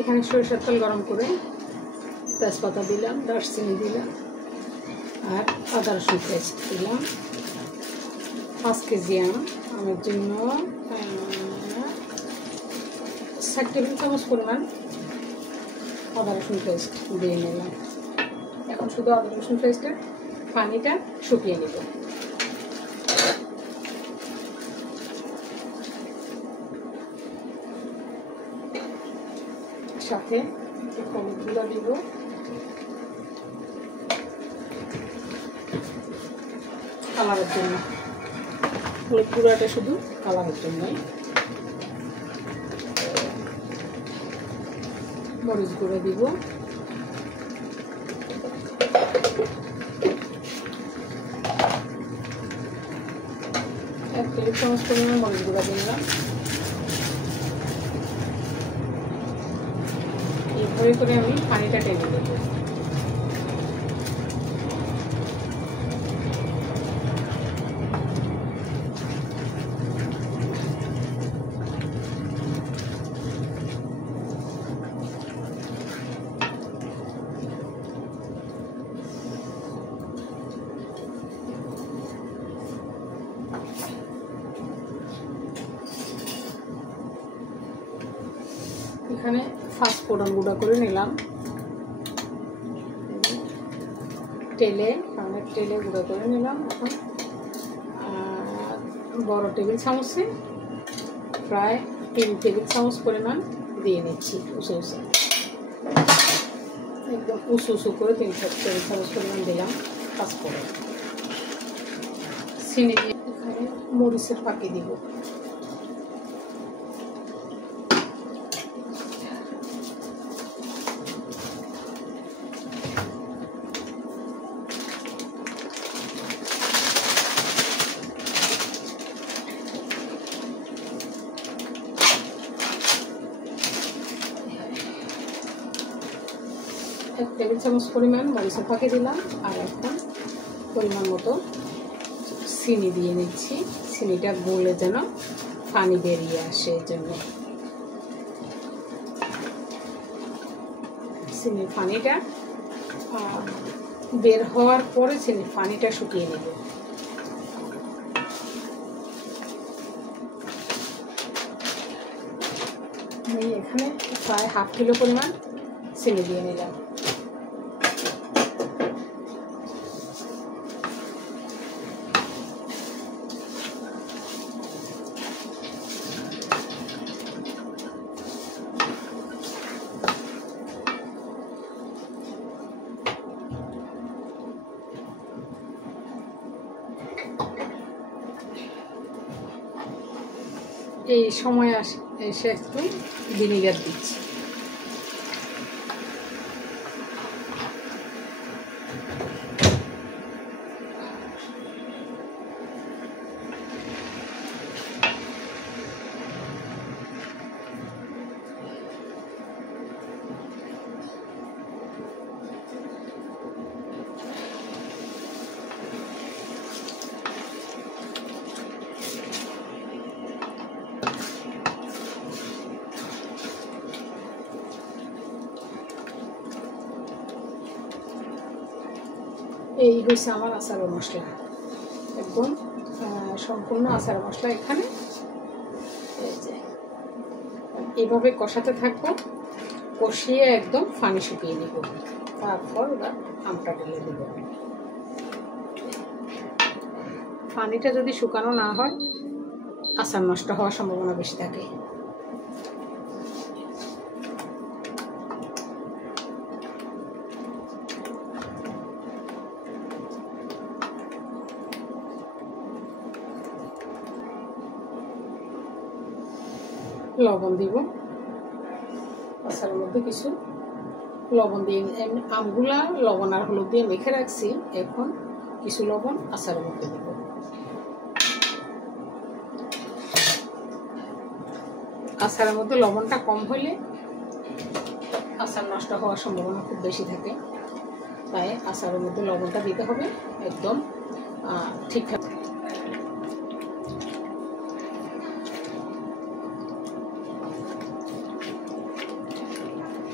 এখানে সরিষার তেল গরম করে তেজপাতা দিলাম, দারচিনি দিলাম আর আদা রসুন পেস্ট দিলাম। 5 কেজি আমের জন্য 60 টেবিল চামচ পরিমাণ আদা রসুন পেস্ট দিয়ে নিলাম। এখন শুধু আদা রসুন পেস্টের পানিটা শুকিয়ে নেব। সাথে একটু হলুদ গুঁড়া দিব, কালারের জন্য। হলুদ গুঁড়াটা শুধু কালারের জন্যই। মরিচ গুঁড়ো দিব, 1 টেবিল চামচ পরিমাণ মরিচ গুঁড়া দিলাম। এইভাবে করে আমি পানিটা টেনে দেব। এখানে পাঁচফোড়ন গুঁড়া করে নিলাম, তেলে গুঁড়া করে নিলাম। এখন বড় টেবিল চামচে প্রায় 3 টেবিল চামচ পরিমাণ দিয়ে নিচ্ছি। উঁচু উঁচু একদম উঁচু করে 3 টেবিল চামচ পরিমাণ দিলাম পাঁচফোড়ন। চিনি দিয়ে এখানে মরিচের ফাঁকি দিব। এক টেবিল চামচ পরিমাণ মরিচের ফাঁকি দিলাম। আর এখন পরিমাণ মতো চিনি দিয়ে নিচ্ছি। চিনিটা গলে যেন পানি বেরিয়ে আসে, এই জন্য চিনির পানিটা বের হওয়ার পরে চিনির পানিটা শুকিয়ে নেব। আমি এখানে প্রায় 1/2 কিলো পরিমাণ চিনি দিয়ে নিলাম। এই সময় এসে একটু ভিনেগার দিচ্ছি। এই হচ্ছে আমার আচারের মশলা, একদম সম্পূর্ণ আচারের মশলা। এখানে এই যে এইভাবে কষাতে থাকবো, কষিয়ে একদম পানি শুকিয়ে নিব। তারপর ওরা আমটা ঢেলে দেব। পানিটা যদি শুকানো না হয় আচার নষ্ট হওয়ার সম্ভাবনা বেশি থাকে। লবণ দিব, আচারের মধ্যে কিছু লবণ দিয়ে আমগুলা লবণ আর হলুদ দিয়ে মেখে রাখছি। এখন কিছু লবণ আচারের মধ্যে দিব। আচারের মধ্যে লবণটা কম হইলে আচার নষ্ট হওয়ার সম্ভাবনা খুব বেশি থাকে, তাই আচারের মধ্যে লবণটা দিতে হবে একদম ঠিকঠাক।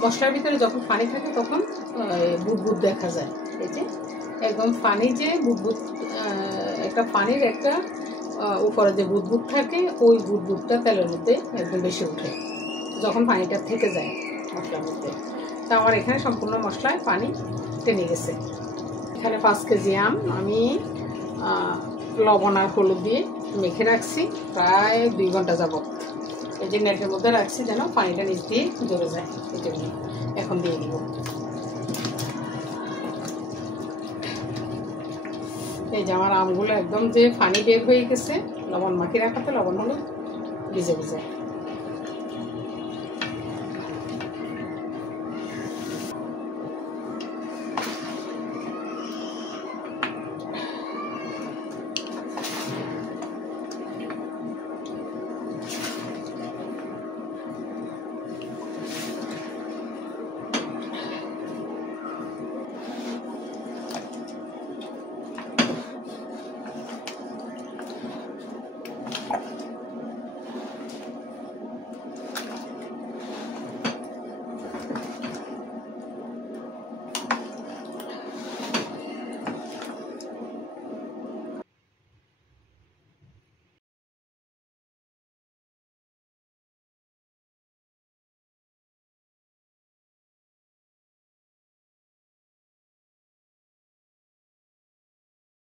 মশলার ভিতরে যখন পানি থাকে তখন বুদবুদ দেখা যায়। এই যে একদম পানি যে বুদবুদ, একটা পানির একটা উপরে যে বুদবুদ থাকে ওই বুদবুদটা তেলের মধ্যে একদম বেশি উঠে যখন পানিটা থেকে যায় মশলার মধ্যে। তা আমার এখানে সম্পূর্ণ মশলায় পানি টেনে গেছে। এখানে 5 কেজি আম আমি লবণ আর হলুদ দিয়ে মেখে রাখছি প্রায় 2 ঘন্টা যাবত। এই যে নেটের মধ্যে রাখছি যেন পানিটা নিচ দিয়ে ঝরে যায়। এই জন্য এখন দিয়ে দিব। এই যে আমার আমগুলো একদম যে পানি বের হয়ে গেছে, লবণ মাখিয়ে রাখাতে লবণ হলুদ ভিজে ভিজে।